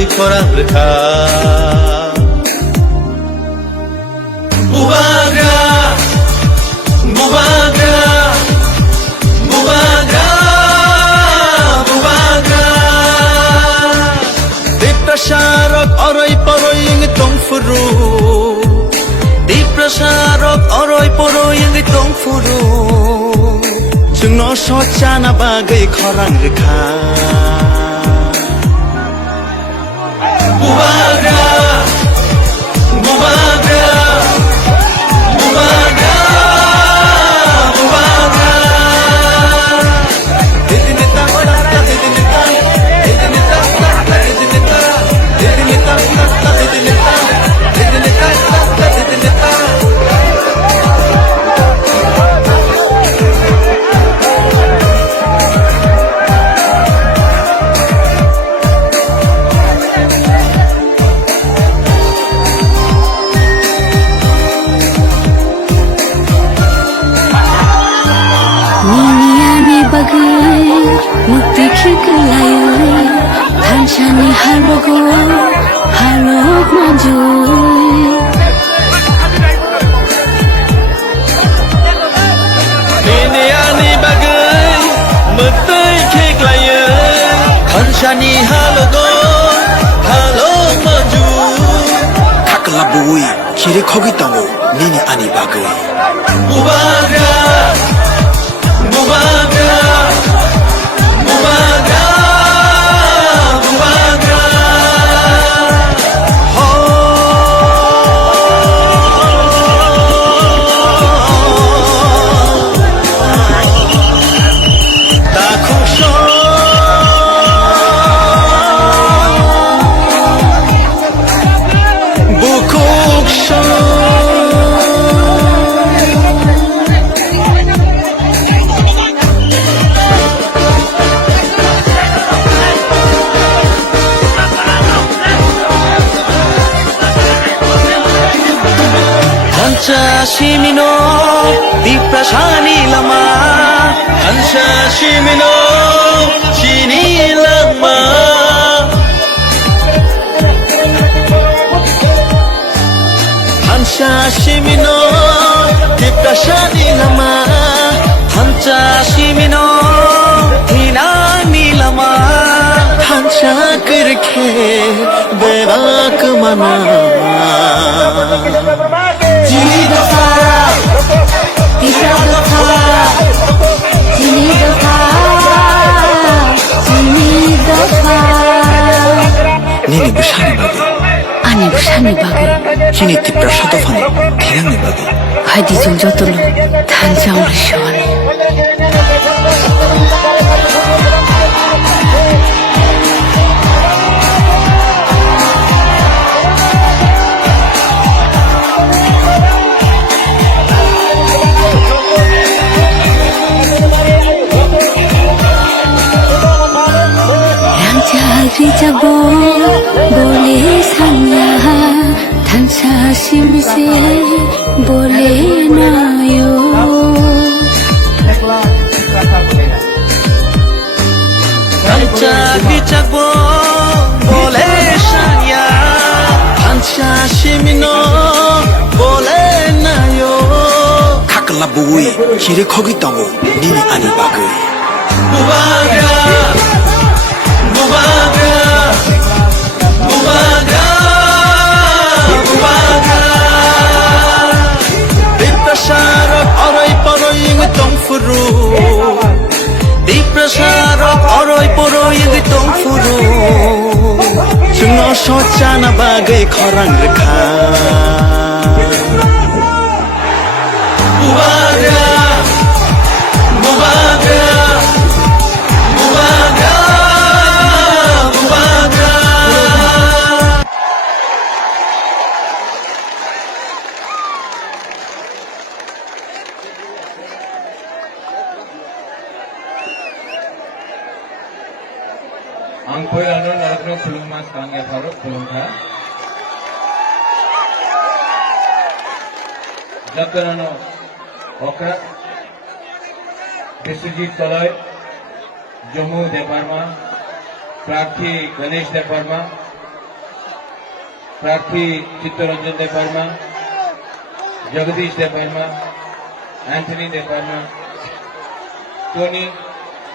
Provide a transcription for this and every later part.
bagai khorang rekha Bubagra Bubagra Bubagra Bubagra Deprasharok oroi poroi ing tongfuru Deprasharok oroi poroi ing tongfuru Jungno sochana bagai khorang rekha Bubagra Bubagra Bubagra Bubagra Idinita idinita idinita idinita idinita idinita idinita idinita Mukti kelayu Tanshani harbago Halok maju Nini ani bagai Mukti kelayu Tanshani halogo Halok maju Kakalabui Kiri kogi tango Nini ani bagai Bubagra Bubagra Bubagra Bubagra Dakusho Bukuksho Shimino Diprashani lama Hansha Shimino Shini lama Hansha Shimino Diprashani lama Hansha Shimino Hinani lama Hansha kirke Berak mana Jini dosa, Jini dosa, Jini dosa, Jini dosa. Nini bersani bagai, Ani bersani bagai. Kini tipra shatofani, kirani bagai. Hadi jongjotolo, tanjang rishwani. Jabo boleh sanya tansa simse boleh nayo tansa jabo boleh sanya tansa simino boleh nayo kakalabui kiri kogi tango nini ani bagai Bubagra Bubagra Bubagra Bubagra Deprasharok oroi poroi ing tongfuru Deprasharok oroi poroi ing tongfuru Jungno sochana bagai khorang rekha Bubagra Bubagra Bubagra Bubagra Angkoi anu narakno pulung mas kangge faruk pulung ka Jatano Okra Biswajit Talai Jammu Department प्रार्थी गणेश देवर्मा प्रार्थी Chittaranjan Debbarma, Jagdish Debbarma, Anthony Debbarma, Tony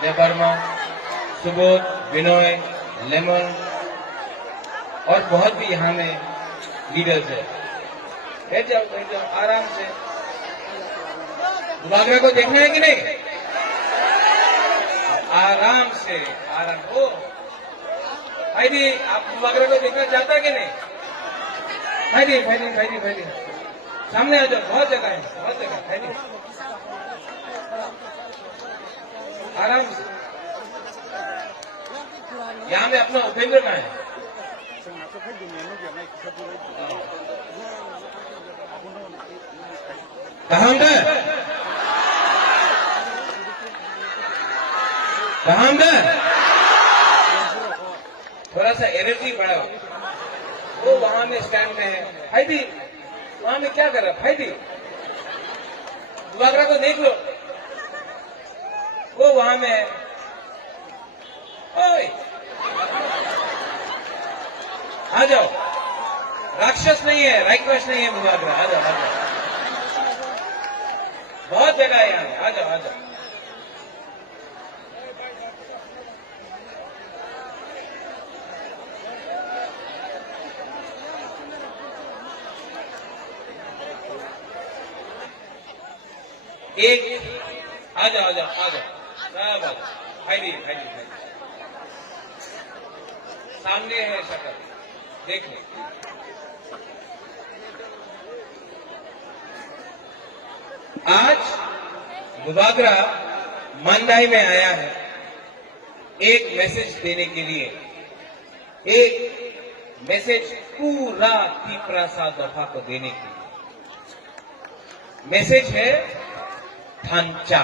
Debbarma, Subodh, Vinoy, lemon और बहुत भी यहाँ में leaders है। बैठ जाओ आराम से। दुबागरा को देखना है कि नहीं? आराम से, आराम हो। भाई आप दुबागरा को देखना चाहता है कि नहीं? भाई सामने आ जाओ, बहुत जगह है, बहुत जगह। भाई आराम से। यहाँ में अपना उपेंद्र का है। कहाँ थोड़ा सा एनर्जी बढ़ाओ। वो वहां में स्टैंड में है। भाई भी वहां में क्या कर रहा है? भाई भी दुबागरा को देख लो, वो वहां में है। ओए आ जाओ, राक्षस नहीं है, राक्षस नहीं है दुबागरा। आ जाओ, आ जाओ, बहुत जगह है यहाँ। आ जाओ, आ जाओ। एक आ जाओ, आ जाओ, आ जाओ, सब आ जाओ। भाई सामने है शक्ल, देख लो। आज दुबागरा मंदाई में आया है एक मैसेज देने के लिए। एक मैसेज पूरा तिप्रासा दफा को देने के लिए। मैसेज है थांचा।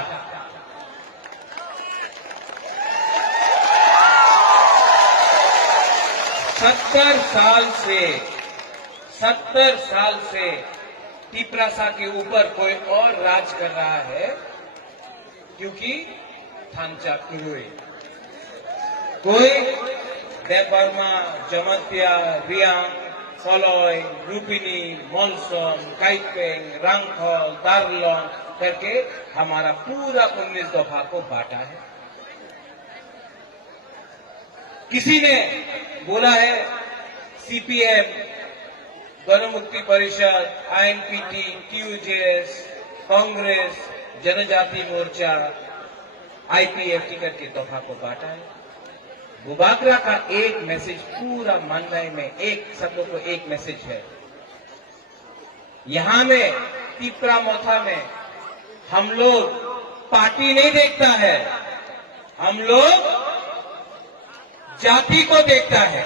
सत्तर साल से तिप्रासा के ऊपर कोई और राज कर रहा है, क्योंकि थांचा किलोई कोई देवर्मा, जमत्या, रियांग, सलोय, रूपिनी, मोलसोम, काइपेंग, रंगखोल, दारलोन करके हमारा पूरा 19 दफा को बांटा है। किसी ने बोला है सीपीएम, गणमुक्ति परिषद, आईएनपीटी, टीयूजेएस, कांग्रेस, जनजाति मोर्चा, आईपीएफटी करके दफा को बांटा है। दुबागरा का एक मैसेज पूरा मंदाई में, एक सबको को एक मैसेज है। यहां में तिप्रा मोथा में हम लोग पार्टी नहीं देखता है, हम लोग जाति को देखता है।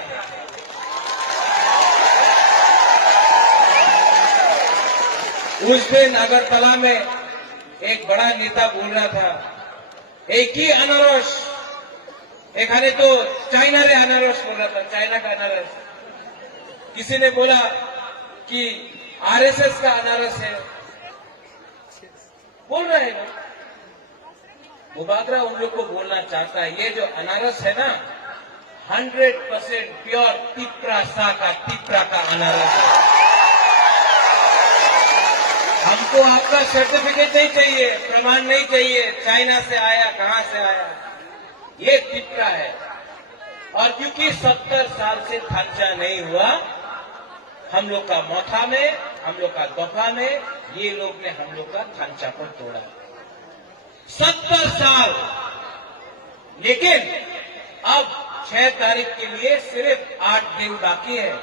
उस दिन अगरतला में एक बड़ा नेता बोल रहा था, एक ही अनारस, एक हारे तो चाइना रे अनारस बोल रहा था, चाइना का अनारस। किसी ने बोला कि आरएसएस का अनारस है, बोल रहे हैं ना। दुबागरा उन लोग को बोलना चाहता है, ये जो अनारस है ना 100% प्योर तिप्रासा का, तिप्रा का अनारस है। हमको आपका सर्टिफिकेट नहीं चाहिए, प्रमाण नहीं चाहिए, चाइना से आया, कहां से आया, ये तिप्रा है। और क्योंकि 70 साल से थांचा नहीं हुआ, हम लोग का मोथा में, हम लोग का दफा में, ये लोग ने हम लोग का थांचा को तोड़ा। 70 साल। लेकिन अब 6 तारीख के लिए सिर्फ 8 दिन बाकी है।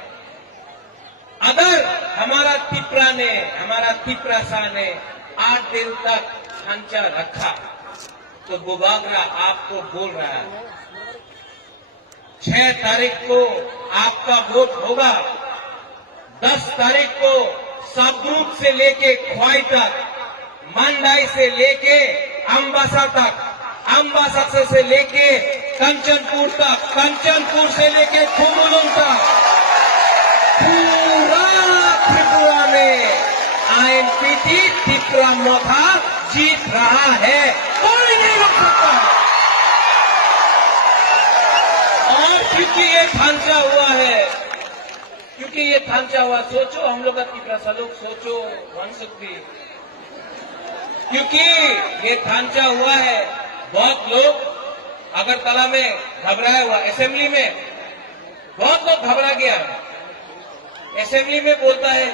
अगर हमारा तिप्रा ने, हमारा तिप्रासा ने 8 दिन तक थांचा रखा, तो दुबागरा आपको बोल रहा है 6 तारीख को आपका वोट होगा। 10 तारीख को सबग्रुप से लेके ख्वाई तक, मंदाई से लेके अम्बासा तक, अम्बासा से लेके कंचनपुर तक, कंचनपुर से लेके खुमुलुंग तक, पूरा त्रिपुरा में आईएनपीटी तिप्रा मोथा जीत रहा है, कोई नहीं रोक सकता। और क्योंकि ये थांचा हुआ है, क्योंकि ये थांचा हुआ, सोचो हम लोग का कितना सा लोग सोचो मनसुख भी, क्योंकि ये थांचा हुआ है। बहुत लोग अगरतला में घबराया हुआ, असेंबली में बहुत लोग घबरा गया। असेंबली में बोलता है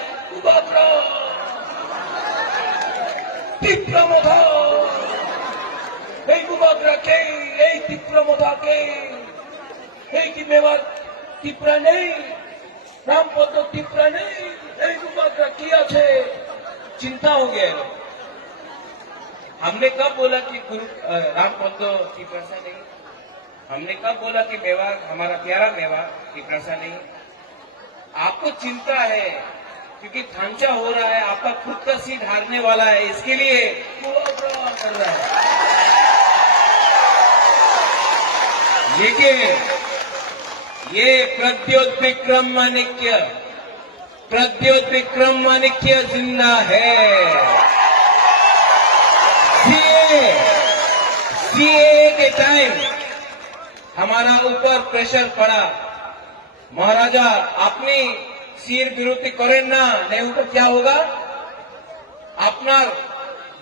टिप्रा नहीं, रामपद्र टिप्रा नहीं, किया छे। चिंता हो गया है। हमने कब बोला कि गुरु रामपद्र टिप्रा नहीं? हमने कब बोला कि मेवाड़, हमारा प्यारा मेवाड़ टिप्रा नहीं? आपको चिंता है क्योंकि थांचा हो रहा है, आपका खुद का सीट हारने वाला है, इसके लिए कर रहा है। लेकिन ये प्रद्योत विक्रम माणिक्य जिंदा है। सीए के टाइम हमारा ऊपर प्रेशर पड़ा, महाराजा अपनी सीर विरोधी करें ना, नहीं ऊपर क्या होगा, अपना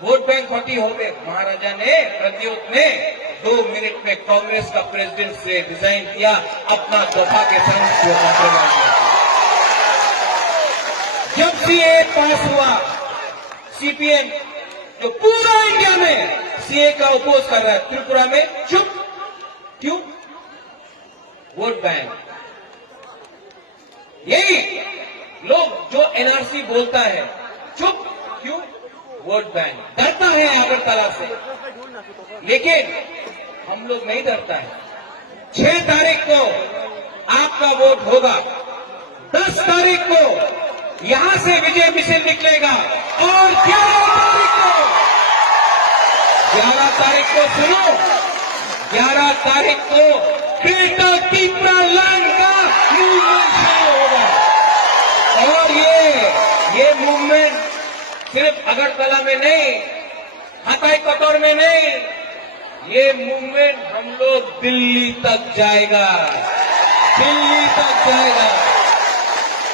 वोट बैंक खटी हो गए। महाराजा ने, प्रद्योत ने 2 मिनट में कांग्रेस का प्रेसिडेंट से रिजाइन किया, अपना दफा के संग जब सीए पास हुआ, सीपीएम जो पूरा इंडिया में सीए का अपोज कर रहा है, त्रिपुरा में चुप क्यों? Vote bank. यही लोग जो एनआरसी बोलता है, चुप क्यों? Vote bank. डरता है अगरतला से, लेकिन हम लोग नहीं डरता है। 6 तारीख को आपका वोट होगा, 10 तारीख को यहां से विजय मिशन निकलेगा, और 11 तारीख को सुनो, 11 तारीख को ग्रेटर टिप्रा लैंड का मूवमेंट शुरू होगा। और ये मूवमेंट सिर्फ अगरतला में नहीं, हताई कटोर में नहीं, ये मूवमेंट हम लोग दिल्ली तक जाएगा, दिल्ली तक जाएगा।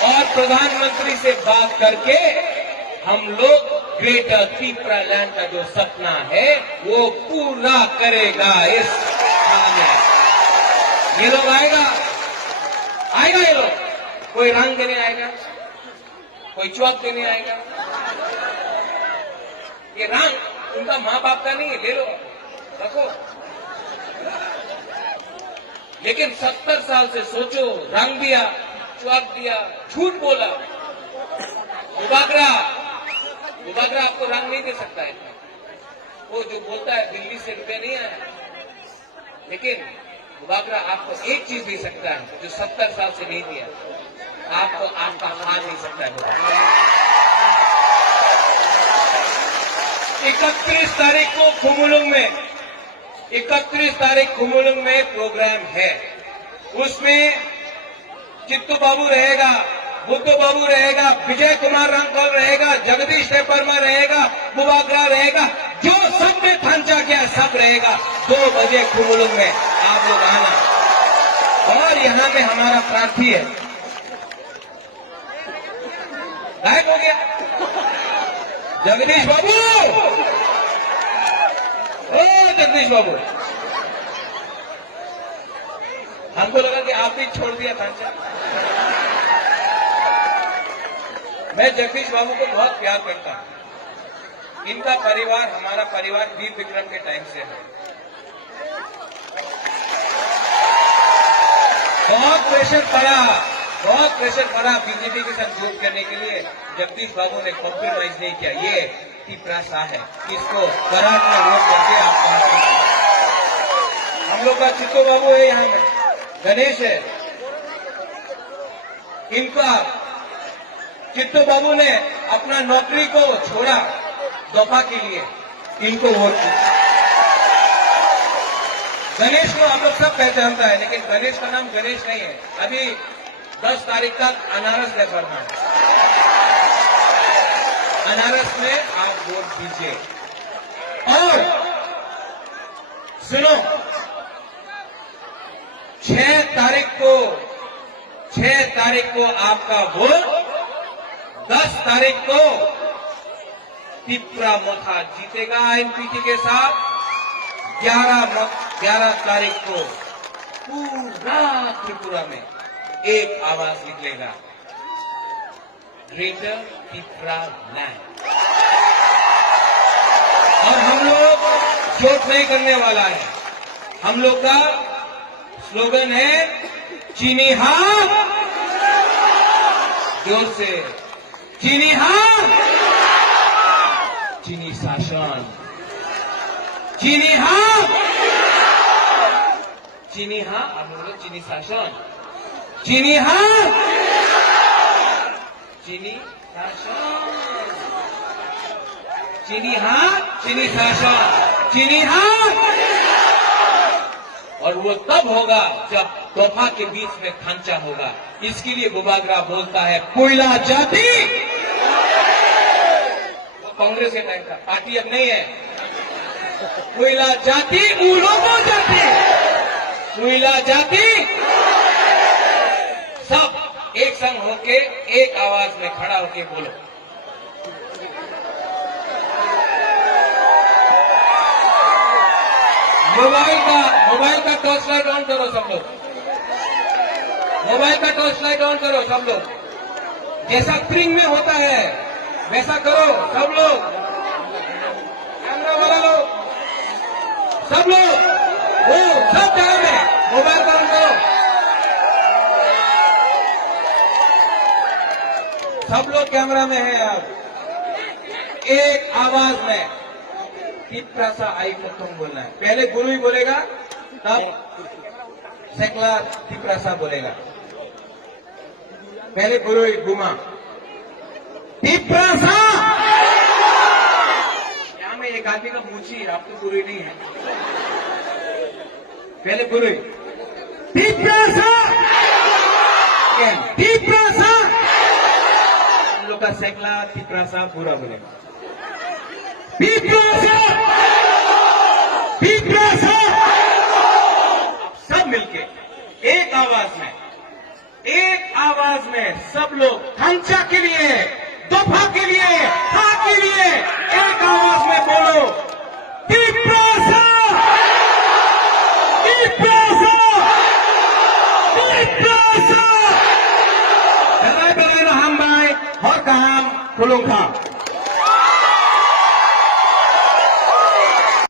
और प्रधानमंत्री से बात करके हम लोग ग्रेटर टिप्रा लैंड का जो सपना है वो पूरा करेगा। इस साल में ये लोग आएगा ये लोग, कोई रंग देने आएगा, कोई चौक देने आएगा। ये रंग उनका माँ बाप का नहीं है, ले लो रखो। लेकिन 70 साल से सोचो, रंग दिया, चौक दिया, झूठ बोला। मुबागरा आपको रंग नहीं दे सकता है। वो जो बोलता है दिल्ली से रुपये नहीं आया, लेकिन मुबागरा आपको एक चीज दे सकता है जो 70 साल से नहीं दिया, आपको आपका हार नहीं सकता है। 31 तारीख को खुमुलुंग में, 31 तारीख खुमुलुंग में प्रोग्राम है। उसमें चित्तू बाबू रहेगा, बुद्धू बाबू रहेगा, विजय कुमार रामपाल रहेगा, जगदीश वर्मा रहेगा, मुबागरा रहेगा, जो सब में थांचा गया सब रहेगा। 2 बजे खुमुलुंग में आप लोग आना। और यहाँ में हमारा प्रार्थी है, गायब हो गया जगदीश बाबू। ओ जगदीश बाबू, हमको लगा कि आप भी छोड़ दिया थांचा। मैं जगदीश बाबू को बहुत प्यार करता हूं। इनका परिवार हमारा परिवार वीर विक्रम के टाइम से है। बहुत प्रेशर पड़ा बीजेपी के साथ जोड़ करने के लिए। जगदीश बाबू ने कॉम्प्रोमाइज नहीं किया। ये टिप्रा सा है, इसको कराट में वोट करके आप हम लोग का चित्तो बाबू है, यहाँ में गणेश है। इनका चित्तो बाबू ने अपना नौकरी को छोड़ा दफा के लिए, इनको वोट किया। गणेश को आप लोग सब पहचानता है, लेकिन गणेश का नाम गणेश नहीं है। अभी 10 तारीख तक अनारस ले पड़ना है। अनारस में आप वोट दीजिए। और सुनो, 6 6 तारीख को आपका वोट, 10 तारीख को तिप्रा मोथा जीतेगा एनपीटी के साथ, 11 तारीख को पूरा त्रिपुरा में एक आवाज निकलेगा, ग्रेटर तिप्रा लैंड। और हम लोग चोट नहीं करने वाला है। हम लोग का स्लोगन है चीनी हां, जोर से चीनी हां, चीनी शासन, चीनी हां, चीनी हां, आप बोलो चीनी शासन, चीनी हां, चीनी शासन, चीनी हां, चीनी शासन, चीनी हां। और वो तब होगा जब तोहफा के बीच में खांचा होगा। इसके लिए बुबागरा बोलता है कोयला जाति, कांग्रेस के टाइम का पार्टी अब नहीं है। कोयला जाति उलोगो जाति, कोयला जाति, सब एक संग होके एक आवाज में खड़ा होके बोलो। मोबाइल का टॉर्च लाइट ऑन करो सब लोग, मोबाइल का टॉर्च लाइट ऑन करो सब लोग। जैसा स्प्रिंग में होता है वैसा करो सब लोग, कैमरा वाला लोग, सब लोग, वो सब जगह में मोबाइल का ऑन करो। सब लोग कैमरा में है। अब एक आवाज में तिप्रासा आई को बोलना है। पहले गुरु ही बोलेगा, तब सेकला तिप्रासा बोलेगा। पहले गुरु ही घुमा तिप्रासा। यहां में एक आदमी का मूछी, आप तो गुरु ही नहीं है। पहले गुरु ही तिप्रासा, तिप्रासा। हम लोग का सेकला तिप्रासा पूरा बोलेगा। सब मिलके एक आवाज में सब लोग खांचा के लिए, तोहफा के लिए, हा के लिए एक आवाज में बोलो तिप्रासा, तिप्रासा, तिप्रासा। हम भाई और काम खुलूंगा।